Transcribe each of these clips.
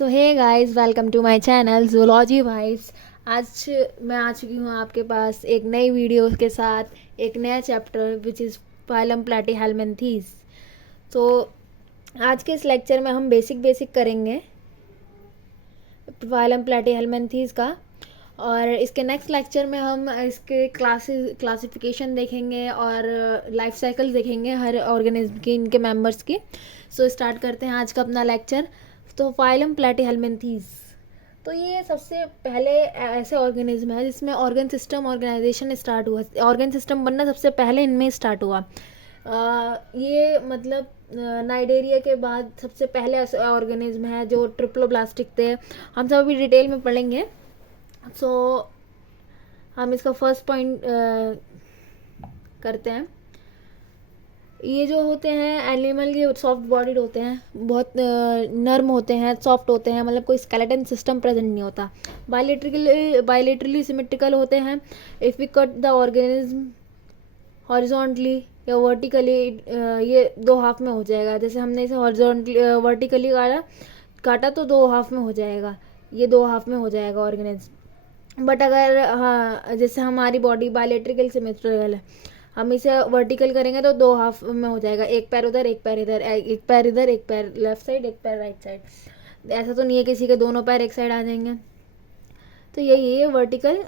So hey guys, welcome to my channel zoology vibes. आज मैं आ चुकी हूँ आपके पास एक नई वीडियो के साथ एक नया chapter which is phylum Platyhelminthes. तो आज के इस लेक्चर में हम बेसिक करेंगे फाइलम प्लैटीहेल्मिन्थीज का, और इसके नेक्स्ट लेक्चर में हम इसके क्लासिफिकेशन देखेंगे और लाइफ साइकिल देखेंगे हर ऑर्गेनिज्म की, इनके मेंबर्स की। सो स्टार्ट करते हैं आज का अपना लेक्चर। तो फाइलम प्लैटीहेल्मिन्थीज, तो ये सबसे पहले ऐसे ऑर्गेनिज्म है जिसमें ऑर्गन सिस्टम ऑर्गेनाइजेशन स्टार्ट हुआ। ऑर्गन सिस्टम बनना सबसे पहले इनमें स्टार्ट हुआ। ये मतलब नाइडेरिया के बाद सबसे पहले ऐसे ऑर्गेनिज्म है जो ट्रिप्लोब्लास्टिक थे। हम सब अभी डिटेल में पढ़ेंगे। सो हम इसका फर्स्ट पॉइंट करते हैं। ये जो होते हैं एनिमल के सॉफ्ट बॉडीड होते हैं, बहुत नर्म होते हैं, सॉफ्ट होते हैं, मतलब कोई स्केलेटन सिस्टम प्रेजेंट नहीं होता। बायलेटरली सिमेट्रिकल होते हैं। If we cut the organism horizontally या वर्टिकली, ये दो हाफ में हो जाएगा। जैसे हमने इसे हॉरिजॉन्टली वर्टिकली काटा तो दो हाफ में हो जाएगा, ये दो हाफ में हो जाएगा ऑर्गेनिज्म। बट अगर हाँ, जैसे हमारी बॉडी बायलेटरिकल सिमेट्रिकल है, हम इसे वर्टिकल करेंगे तो दो हाफ में हो जाएगा, एक पैर उधर एक पैर इधर, एक पैर इधर एक पैर लेफ्ट साइड एक पैर राइट साइड। ऐसा तो नहीं है किसी के दोनों पैर एक साइड आ जाएंगे। तो यही है वर्टिकल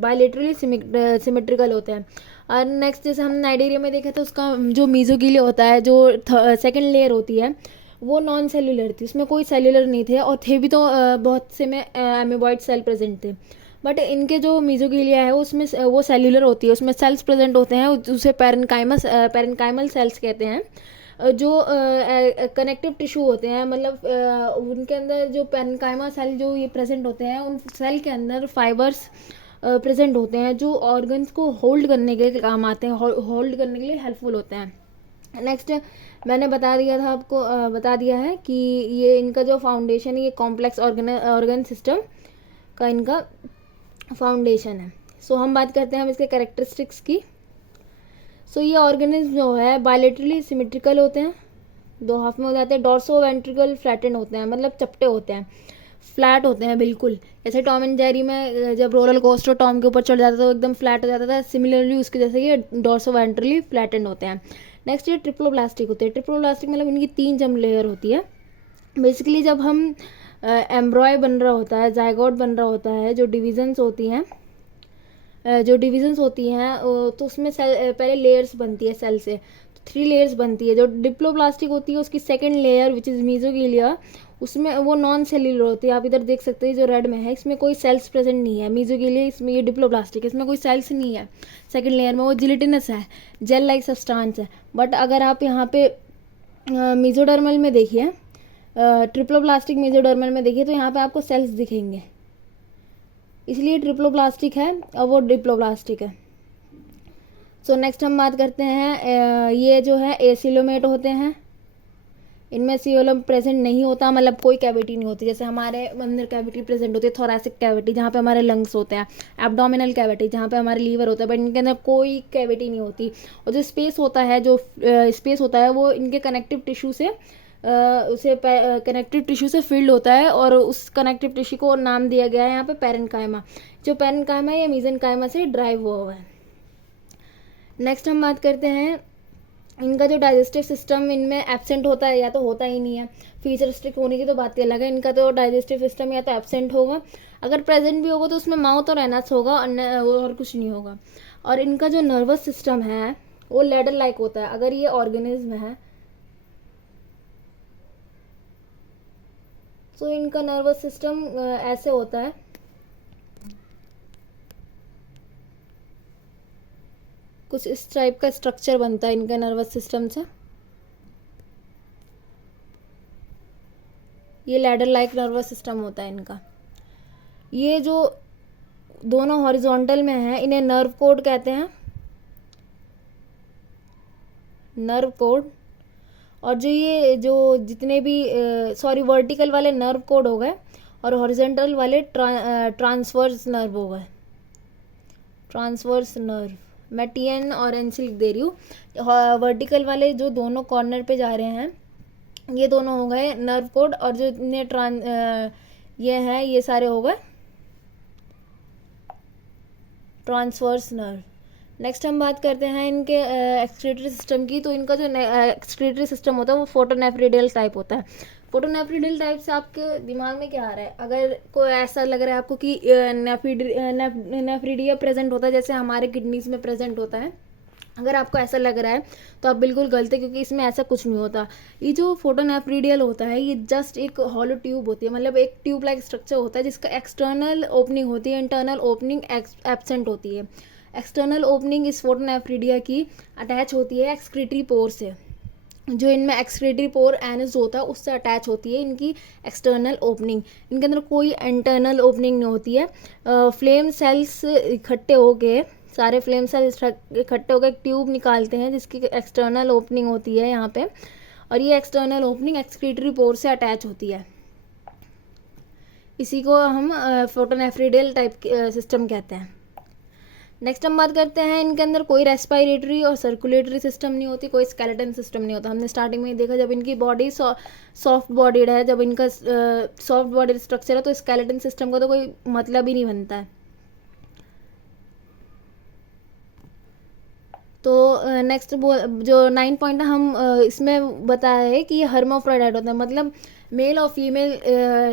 बायलेटरली सिमेट्रिकल होते हैं। और नेक्स्ट जैसे हमने नाइडेरिया में देखा था, उसका जो मीजोगिलिया होता है, जो सेकेंड लेयर होती है, वो नॉन सेल्यूलर थी, उसमें कोई सेल्यूलर नहीं थे, और थे भी तो बहुत से में एमीबॉइड सेल प्रेजेंट थे। बट इनके जो मीजोगिलिया है उसमें वो सेल्यूलर होती है, उसमें सेल्स प्रेजेंट होते हैं, उसे पेरेन्काइमल सेल्स कहते हैं। जो कनेक्टिव टिश्यू होते हैं, मतलब उनके अंदर जो पेरेन्काइमा सेल जो ये प्रेजेंट होते हैं, उन सेल के अंदर फाइबर्स प्रेजेंट होते हैं जो ऑर्गन्स को होल्ड करने के लिए काम आते हैं, होल्ड करने के लिए हेल्पफुल होते हैं। नेक्स्ट मैंने बता दिया था आपको, बता दिया है कि ये इनका जो फाउंडेशन है, ये कॉम्प्लेक्स ऑर्गन सिस्टम का इनका फाउंडेशन है। सो हम बात करते हैं हम इसके कैरेक्टरिस्टिक्स की। सो ये ऑर्गेनिज्म जो है बायलेटरली सिमेट्रिकल होते हैं, दो हाफ में हो जाते हैं। डॉर्सो वेंट्रिकल फ्लैटेंड होते हैं, मतलब चपटे होते हैं, फ्लैट होते हैं बिल्कुल। जैसे टॉम एंड जेरी में जब रोलर कोस्टर टॉम के ऊपर चढ़ जाता था तो एकदम फ्लैट हो जाता था, सिमिलरली उसके जैसे ये डॉर्सो वेंट्रली फ्लैटेंड होते हैं। नेक्स्ट ये ट्रिप्लोब्लास्टिक होते हैं। ट्रिप्लोब्लास्टिक मतलब इनकी 3 जम लेयर होती है। बेसिकली जब हम एम्ब्रॉय बन रहा होता है, जायगोट बन रहा होता है, जो डिविजन्स होती हैं तो उसमें सेल पहले लेयर्स बनती है सेल से, तो 3 लेयर्स बनती है। जो डिप्लोब्लास्टिक होती है उसकी सेकंड लेयर विच इज़ मीजोगिलिया, उसमें वो नॉन सेल्यूलर होती है। आप इधर देख सकते हैं जो रेड में है, इसमें कोई सेल्स प्रेजेंट नहीं है। मीजोगिलिया, इसमें ये डिप्लोब्लास्टिक, इसमें कोई सेल्स नहीं है। सेकंड लेयर में वो जिलेटिनस है, जेल लाइक सब्सटेंस है। बट अगर आप यहाँ पे मीजोडर्मल में देखिए, ट्रिप्लोब्लास्टिक मीजोडर्मल में देखिए, तो यहाँ पे आपको सेल्स दिखेंगे, इसलिए ट्रिप्लोब्लास्टिक है और वो डिप्लोब्लास्टिक है। सो नेक्स्ट हम बात करते हैं, ये जो है एसिलोमेट होते हैं, इनमें सीओलम प्रेजेंट नहीं होता, मतलब कोई कैविटी नहीं होती। जैसे हमारे अंदर कैविटी प्रेजेंट होती है, थोरैसिक कैविटी जहाँ पे हमारे लंग्स होते हैं, एब्डोमिनल कैविटी जहाँ पे हमारे लीवर होता है, बट इनके अंदर कोई कैविटी नहीं होती। और जो स्पेस होता है, वो इनके कनेक्टिव टिश्यू से उसे कनेक्टिव टिश्यू से फिल्ड होता है, और उस कनेक्टिव टिश्यू को नाम दिया गया है यहाँ पे पेरेन्काइमा। जो पेरेन्काइमा है ये मीजेनकाइमा से ड्राइव हुआ हुआ है। नेक्स्ट हम बात करते हैं, इनका जो डाइजेस्टिव सिस्टम इनमें एब्सेंट होता है या तो होता ही नहीं है। फीचर स्ट्रिक होने की तो बात ही अलग है, इनका तो डाइजेस्टिव सिस्टम या तो एब्सेंट होगा, अगर प्रेजेंट भी होगा तो उसमें माउथ और एनस होगा और कुछ नहीं होगा। और इनका जो नर्वस सिस्टम है वो लैडर लाइक होता है। अगर ये ऑर्गेनिज्म है तो इनका नर्वस सिस्टम ऐसे होता है, कुछ इस टाइप का स्ट्रक्चर बनता है इनके नर्वस सिस्टम से। ये लैडर लाइक नर्वस सिस्टम होता है इनका। ये जो दोनों हॉरिजॉन्टल में है इन्हें नर्व कोड कहते हैं, नर्व कोड। और जो जितने भी वर्टिकल वाले नर्व कोड हो गए और हॉरिजॉन्टल वाले ट्रांसवर्स नर्व हो गए, ट्रांसवर्स नर्व। मैं TN और NC लिख दे रही हूँ। वर्टिकल वाले जो दोनों कॉर्नर पे जा रहे हैं ये दोनों हो गए नर्व कोड, और जो ये हैं ये सारे हो गए ट्रांसवर्स नर्व। नेक्स्ट हम बात करते हैं इनके एक्सक्रीटरी सिस्टम की। तो इनका जो एक्सक्रीटरी सिस्टम होता है वो फोटोनेफ्रिडियल टाइप होता है। फोटोनेफ्रिडियल टाइप से आपके दिमाग में क्या आ रहा है? अगर कोई ऐसा लग रहा है आपको कि नेफ्रिडिया प्रेजेंट होता है जैसे हमारे किडनीज में प्रेजेंट होता है, अगर आपको ऐसा लग रहा है तो आप बिल्कुल गलत है, क्योंकि इसमें ऐसा कुछ नहीं होता। ये जो फोटोनेफ्रिडियल होता है ये जस्ट एक हॉलो ट्यूब होती है, मतलब एक ट्यूब लाइक स्ट्रक्चर होता है जिसका एक्सटर्नल ओपनिंग होती है, इंटरनल ओपनिंग एब्सेंट होती है। एक्सटर्नल ओपनिंग इस फोटोनेफ्रिडिया की अटैच होती है एक्सक्रीटरी पोर से, जो इनमें एक्सक्रीटरी पोर एनस होता है उससे अटैच होती है इनकी एक्सटर्नल ओपनिंग। इनके अंदर कोई इंटरनल ओपनिंग नहीं होती है। फ्लेम सेल्स इकट्ठे होके, सारे फ्लेम सेल्स इकट्ठे होकर एक ट्यूब निकालते हैं जिसकी एक्सटर्नल ओपनिंग होती है यहाँ पे, और ये एक्सटर्नल ओपनिंग एक्सक्रीटरी पोर से अटैच होती है। इसी को हम फोटोनेफ्रिडियल टाइप सिस्टम कहते हैं। नेक्स्ट हम बात करते हैं इनके अंदर कोई रेस्पिरेटरी और सर्कुलेटरी सिस्टम नहीं होती, कोई स्केलेटन सिस्टम नहीं होता। हमने स्टार्टिंग में ही देखा, जब इनकी बॉडी सॉफ्ट बॉडीड है, जब इनका सॉफ्ट बॉडी स्ट्रक्चर है, तो स्केलेटन सिस्टम का तो कोई मतलब ही नहीं बनता है। तो नेक्स्ट जो 9 पॉइंट हम इसमें बताया है कि ये हर्माफ्रोडाइट होता है, मतलब मेल और फीमेल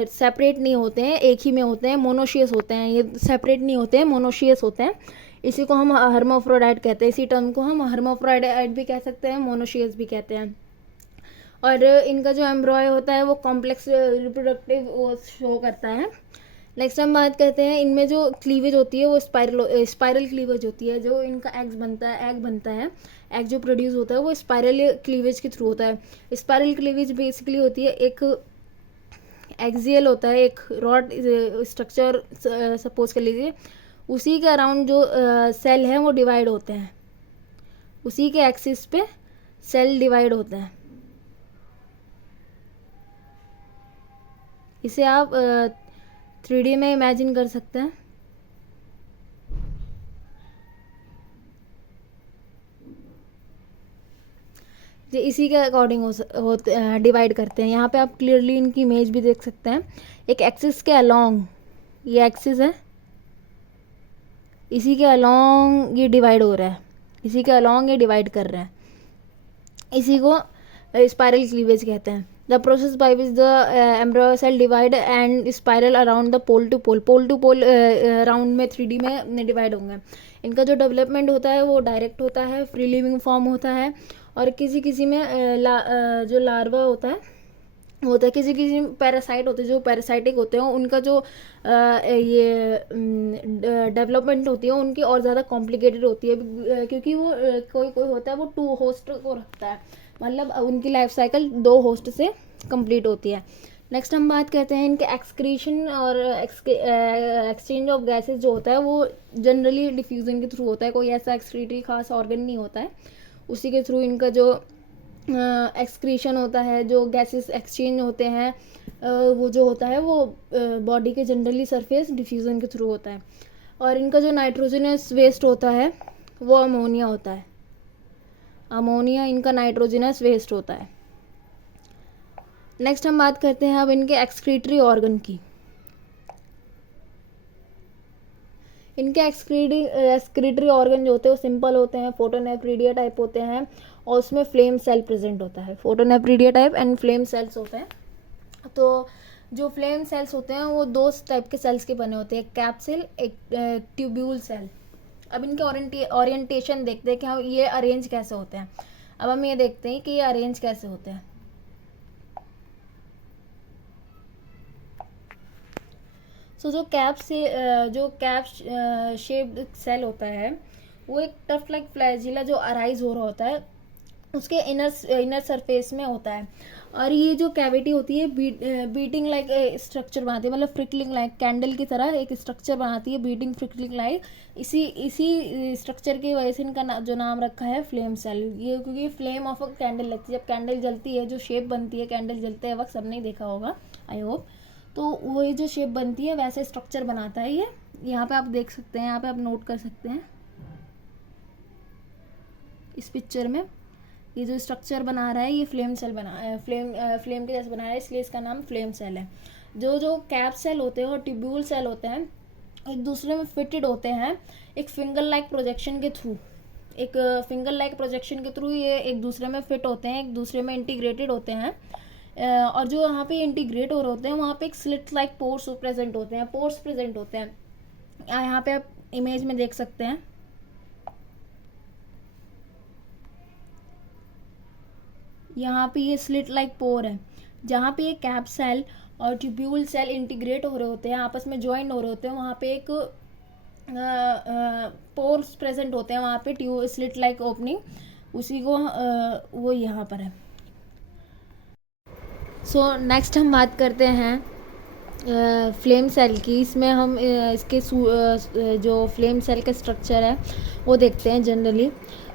सेपरेट नहीं होते हैं, एक ही में होते हैं, मोनोशियस होते हैं। ये सेपरेट नहीं होते हैं, मोनोशियस होते हैं। इसी को हम हर्माफ्रोडाइट कहते हैं। इसी टर्म को हम हर्माफ्रोडाइट भी कह सकते हैं, मोनोशियस भी कहते हैं। और इनका जो एम्ब्रॉय होता है वो कॉम्प्लेक्स रिप्रोडक्टिव वो शो करता है। नेक्स्ट हम बात करते हैं इनमें जो क्लीवेज होती है वो स्पाइरल क्लीवेज होती है। जो इनका एग बनता है, एग जो प्रोड्यूस होता है वो स्पाइरल क्लीवेज के थ्रू होता है। स्पाइरल क्लीवेज बेसिकली होती है एक एक्सियल होता है, एक रॉड स्ट्रक्चर सपोज कर लीजिए, उसी के अराउंड जो सेल हैं वो डिवाइड होते हैं, उसी के एक्सिस पे सेल डिवाइड होते हैं। इसे आप 3D में इमेजिन कर सकते हैं। जो इसी के अकॉर्डिंग डिवाइड करते हैं। यहाँ पे आप क्लियरली इनकी इमेज भी देख सकते हैं। एक एक्सिस के अलोंग, ये एक्सिस है, इसी के अलोंग ये डिवाइड हो रहा है, इसी के अलोंग ये डिवाइड कर रहे हैं। इसी को स्पाइरल क्लीवेज कहते हैं। The process by which the embryo cell divide and spiral around the pole to pole round में 3D में डिवाइड होंगे। इनका जो डेवलपमेंट होता है वो डायरेक्ट होता है, फ्री लिविंग फॉर्म होता है, और किसी किसी में जो लार्वा होता है वो होता है, किसी किसी में पैरासाइट होते हैं, जो पैरासाइटिक होते हैं उनका जो ये डेवलपमेंट होती है उनकी और ज़्यादा कॉम्प्लिकेटेड होती है, क्योंकि वो कोई कोई होता है वो 2 होस्ट को रखता है, मतलब उनकी लाइफ साइकिल 2 होस्ट से कंप्लीट होती है। नेक्स्ट हम बात करते हैं इनके एक्सक्रीशन और एक्सचेंज ऑफ गैसेज जो होता है वो जनरली डिफ्यूजन के थ्रू होता है। कोई ऐसा एक्सक्रीटरी खास ऑर्गन नहीं होता है, उसी के थ्रू इनका जो एक्सक्रीशन होता है, जो गैसेस एक्सचेंज होते हैं, वो जो होता है वो बॉडी के जनरली सरफेस डिफ्यूज़न के थ्रू होता है। और इनका जो नाइट्रोजनस वेस्ट होता है वो अमोनिया होता है। अमोनिया इनका नाइट्रोजनस वेस्ट होता है। नेक्स्ट हम बात करते हैं अब इनके एक्सक्रीटरी ऑर्गन की। इनके एक्सक्रीटरी ऑर्गन जो होते हैं वो सिंपल होते हैं, फोटोनेफ्रिडिया टाइप होते हैं, और उसमें फ्लेम सेल प्रेजेंट होता है। फोटोनेफ्रिडिया टाइप एंड फ्लेम सेल्स होते हैं। तो जो फ्लेम सेल्स होते हैं वो 2 टाइप के सेल्स के बने होते हैं, एक कैप्सिल, एक ट्यूब्यूल सेल। अब इनके ओरिएंटेशन देखते हैं कि हम ये अरेंज कैसे होते हैं। अब हम ये देखते हैं कि ये अरेंज कैसे होते हैं। सो जो कैप शेप्ड सेल होता है वो एक टफ लाइक फ्लैजिला जो अराइज हो रहा होता है उसके इनर सरफेस में होता है, और ये जो कैविटी होती है बीटिंग लाइक स्ट्रक्चर बनाती है, मतलब फ्रिकलिंग लाइक कैंडल की तरह एक स्ट्रक्चर बनाती है, बीटिंग फ्रिकलिंग लाइक। इसी स्ट्रक्चर की वजह से इनका जो नाम रखा है फ्लेम सेल। ये क्योंकि फ्लेम ऑफ अ कैंडल लगती है, जब कैंडल जलती है जो शेप बनती है कैंडल जलते वक्त, सबने देखा होगा आई होप। तो वो ये जो शेप बनती है वैसे स्ट्रक्चर बनाता है ये। यहाँ पे आप देख सकते हैं, यहाँ पे आप नोट कर सकते हैं इस पिक्चर में। ये जो स्ट्रक्चर बना रहा है ये फ्लेम सेल फ्लेम के जैसे बना रहा है, इसलिए इसका नाम फ्लेम सेल है। जो कैप सेल होते हैं और ट्यूब्यूल सेल होते हैं एक दूसरे में फिटेड होते हैं एक फिंगर लाइक प्रोजेक्शन के थ्रू ये एक दूसरे में फिट होते हैं, एक दूसरे में इंटीग्रेटेड होते हैं। और जो यहाँ पे इंटीग्रेट हो रहे होते हैं वहाँ पे एक स्लिट लाइक पोर्स प्रेजेंट होते हैं। यहाँ पे आप इमेज में देख सकते हैं। यहाँ पे ये स्लिट लाइक पोर है जहाँ पे ये कैप सेल और ट्यूब्यूल सेल इंटीग्रेट हो रहे होते हैं, आपस में ज्वाइन हो रहे होते हैं। वहाँ पे एक पोर्स प्रेजेंट होते हैं, वहाँ पे स्लिट लाइक ओपनिंग, उसी को वो यहाँ पर है। सो नेक्स्ट हम बात करते हैं फ्लेम सेल की। इसमें हम इसके जो फ्लेम सेल का स्ट्रक्चर है वो देखते हैं जनरली।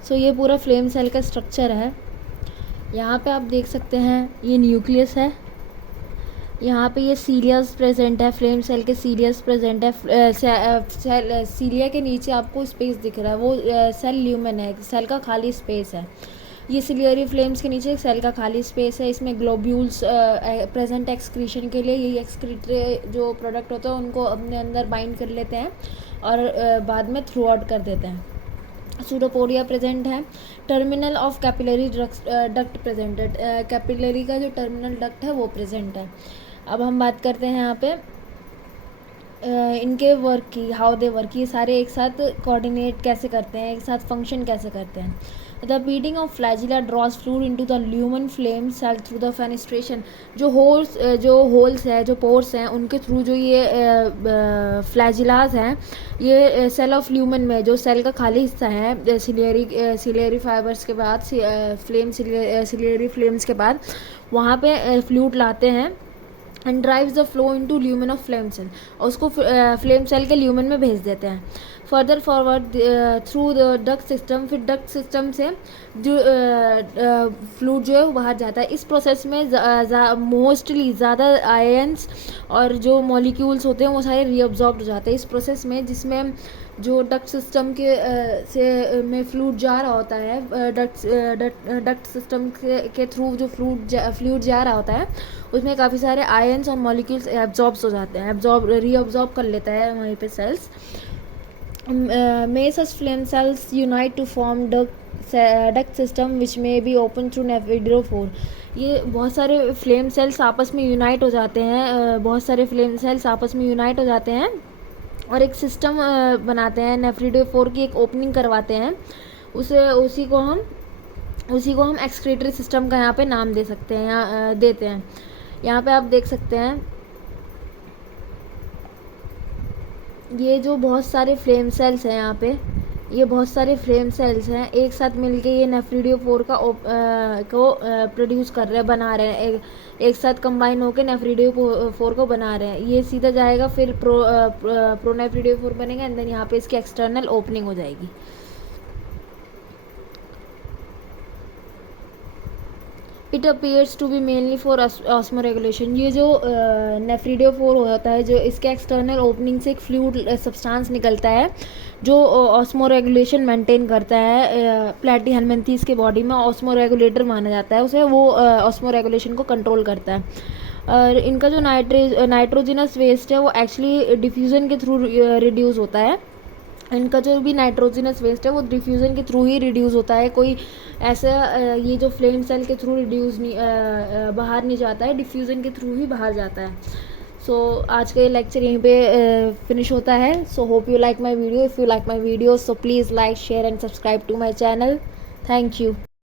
सो ये पूरा फ्लेम सेल का स्ट्रक्चर है। यहाँ पे आप देख सकते हैं ये न्यूक्लियस है, यहाँ पे ये सीलियास प्रेजेंट है, फ्लेम सेल के सीलियास प्रेजेंट है। सीलिया के नीचे आपको स्पेस दिख रहा है वो सेल ल्यूमेन है, सेल का खाली स्पेस है। ये सिलियरी फ्लेम्स के नीचे सेल का खाली स्पेस है। इसमें ग्लोब्यूल्स प्रेजेंट एक्सक्रीशन के लिए, ये एक्सक्रीटरी जो प्रोडक्ट होता है उनको अपने अंदर बाइंड कर लेते हैं और बाद में थ्रू आउट कर देते हैं। सूडोपोडिया प्रेजेंट है। Terminal of capillary duct present है, कैपिलरी का जो टर्मिनल डक्ट है वो प्रेजेंट है। अब हम बात करते हैं यहाँ पे इनके वर्क की, हाउ दे वर्क। ये सारे एक साथ कोऑर्डिनेट कैसे करते हैं, एक साथ फंक्शन कैसे करते हैं। The beating of flagella draws fluid into the lumen flame cell through the fenestration. जो होल्स है, जो पोर्स हैं, उनके थ्रू जो ये फ्लैजिलाज हैं, ये सेल ऑफ ल्यूमन में जो सेल का खाली हिस्सा है सिलियरी फाइबर्स के बाद सिलियरी फ्लेम्स के बाद वहाँ पे फ्लूइड लाते हैं and drives the flow into lumen of flame cell, और उसको फ्लेम सेल के ल्यूमेन में भेज देते हैं। Further forward through the duct system, फिर डक्ट सिस्टम से जो फ्लूइड जो है वो बाहर जाता है। इस प्रोसेस में मोस्टली ज़्यादा आयंस और जो मॉलिक्यूल्स होते हैं वो सारे रीअब्जॉर्ब हो जाते हैं इस प्रोसेस में, जिसमें जो डक्ट सिस्टम में फ्लूइड जा रहा होता है, डक्ट सिस्टम के थ्रू जो फ्लूइड जा रहा होता है उसमें काफ़ी सारे आयंस और मॉलिक्यूल्स एब्जॉर्ब्स हो जाते हैं, रीअब्जॉर्ब कर लेता है वहीं पे sales. May such flame cells unite to form duct system which may be open through nephridophore। ये बहुत सारे फ्लेम सेल्स आपस में यूनाइट हो जाते हैं, और एक सिस्टम बनाते हैं, नेफ्रिडोफोर की एक ओपनिंग करवाते हैं। उसी को हम एक्सक्रीटरी सिस्टम का यहाँ पे नाम दे सकते हैं, देते हैं। यहाँ पे आप देख सकते हैं ये जो बहुत सारे फ्लेम सेल्स हैं, यहाँ पे ये बहुत सारे फ्लेम सेल्स हैं, एक साथ मिलके ये नेफ्रिडोफोर को प्रोड्यूस कर रहे हैं, बना रहे हैं, एक साथ कंबाइन होकर नेफ्रिडोफोर को बना रहे हैं। ये सीधा जाएगा फिर प्रोनेफ्रिडोफोर बनेगा एंड देन यहाँ पे इसकी एक्सटर्नल ओपनिंग हो जाएगी। It appears to be mainly for osmoregulation. ये जो नेफ्रिडोफोर होता है, जो इसके एक्सटर्नल ओपनिंग से एक फ्लूइड सब्सटेंस निकलता है जो ऑस्मो रेगुलेशन मेंटेन करता है। प्लैटीहेल्मिन्थेस के बॉडी में ऑस्मो रेगुलेटर माना जाता है उसे, वो ऑस्मो रेगुलेशन को कंट्रोल करता है। और इनका जो नाइट्रोजिनस वेस्ट है वो एक्चुअली डिफ्यूज़न के थ्रू रिड्यूस होता है। इनका जो भी नाइट्रोजिनस वेस्ट है वो डिफ्यूज़न के थ्रू ही रिड्यूस होता है, कोई ऐसा ये जो फ्लेम सेल के थ्रू बाहर नहीं जाता है, डिफ्यूज़न के थ्रू ही बाहर जाता है। सो आज का ये लेक्चर यहीं पे फिनिश होता है। So hope you like my video. If you like my video so please like, share and subscribe to my channel. Thank you.